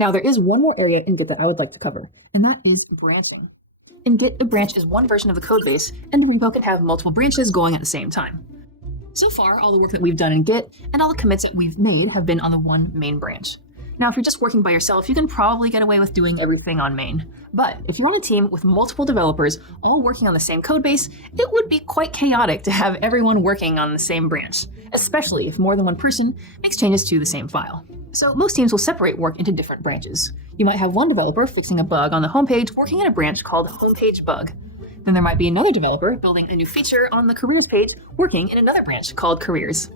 Now, there is one more area in Git that I would like to cover, and that is branching. In Git, a branch is one version of the code base, and the repo can have multiple branches going at the same time. So far, all the work that we've done in Git and all the commits that we've made have been on the one main branch. Now, if you're just working by yourself, you can probably get away with doing everything on main. But if you're on a team with multiple developers all working on the same code base, it would be quite chaotic to have everyone working on the same branch, especially if more than one person makes changes to the same file. So most teams will separate work into different branches. You might have one developer fixing a bug on the homepage working in a branch called homepage bug. Then there might be another developer building a new feature on the careers page working in another branch called careers.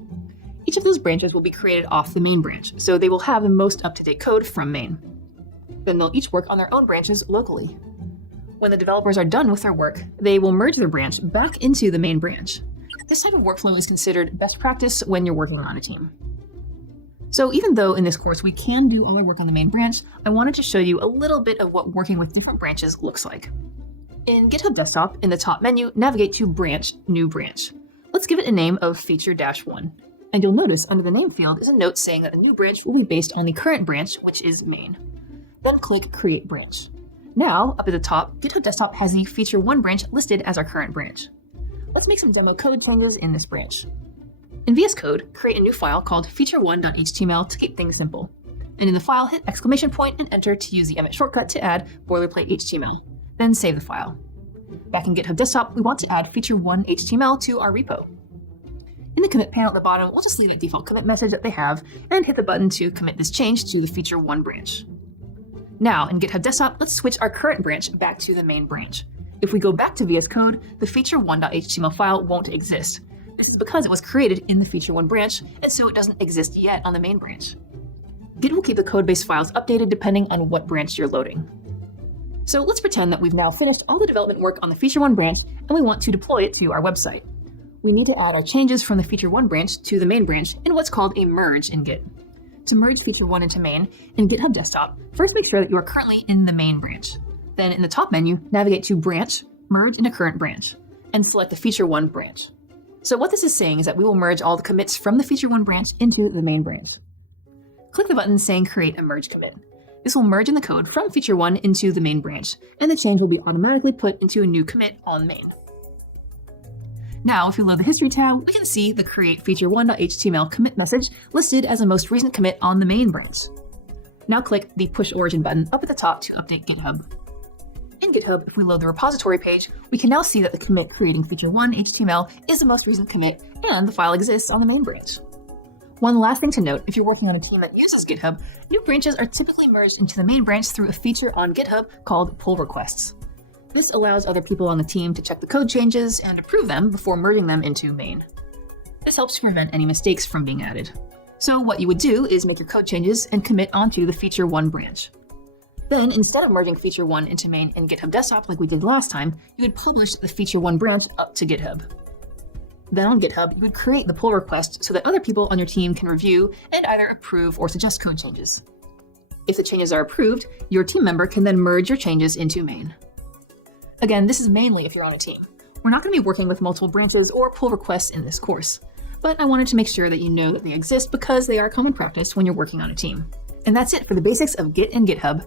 Each of those branches will be created off the main branch, so they will have the most up-to-date code from main. Then they'll each work on their own branches locally. When the developers are done with their work, they will merge their branch back into the main branch. This type of workflow is considered best practice when you're working on a team. So even though in this course we can do all our work on the main branch, I wanted to show you a little bit of what working with different branches looks like. In GitHub Desktop, in the top menu, navigate to Branch, New Branch. Let's give it a name of Feature-1. And you'll notice under the name field is a note saying that the new branch will be based on the current branch, which is main. Then click Create Branch. Now, up at the top, GitHub Desktop has the Feature1 branch listed as our current branch. Let's make some demo code changes in this branch. In VS Code, create a new file called feature1.html to keep things simple. And in the file, hit exclamation point and enter to use the Emmet shortcut to add boilerplate HTML. Then save the file. Back in GitHub Desktop, we want to add feature1 HTML to our repo. In the commit panel at the bottom, we'll just leave that default commit message that they have and hit the button to commit this change to the feature1 branch. Now, in GitHub Desktop, let's switch our current branch back to the main branch. If we go back to VS Code, the feature1.html file won't exist. This is because it was created in the feature1 branch, and so it doesn't exist yet on the main branch. Git will keep the codebase files updated depending on what branch you're loading. So let's pretend that we've now finished all the development work on the feature1 branch and we want to deploy it to our website. We need to add our changes from the feature1 branch to the main branch in what's called a merge in Git. To merge feature1 into main in GitHub Desktop, first make sure that you are currently in the main branch. Then in the top menu, navigate to Branch, Merge into Current Branch, and select the feature1 branch. So what this is saying is that we will merge all the commits from the feature1 branch into the main branch. Click the button saying Create a Merge Commit. This will merge in the code from feature1 into the main branch, and the change will be automatically put into a new commit on main. Now, if we load the History tab, we can see the Create Feature1.html commit message listed as a most recent commit on the main branch. Now click the Push Origin button up at the top to update GitHub. In GitHub, if we load the repository page, we can now see that the commit creating Feature1.html is the most recent commit, and the file exists on the main branch. One last thing to note, if you're working on a team that uses GitHub, new branches are typically merged into the main branch through a feature on GitHub called pull requests. This allows other people on the team to check the code changes and approve them before merging them into main. This helps to prevent any mistakes from being added. So what you would do is make your code changes and commit onto the feature1 branch. Then, instead of merging feature1 into main in GitHub Desktop like we did last time, you would publish the feature1 branch up to GitHub. Then on GitHub, you would create the pull request so that other people on your team can review and either approve or suggest code changes. If the changes are approved, your team member can then merge your changes into main. Again, this is mainly if you're on a team. We're not going to be working with multiple branches or pull requests in this course, but I wanted to make sure that you know that they exist because they are common practice when you're working on a team. And that's it for the basics of Git and GitHub.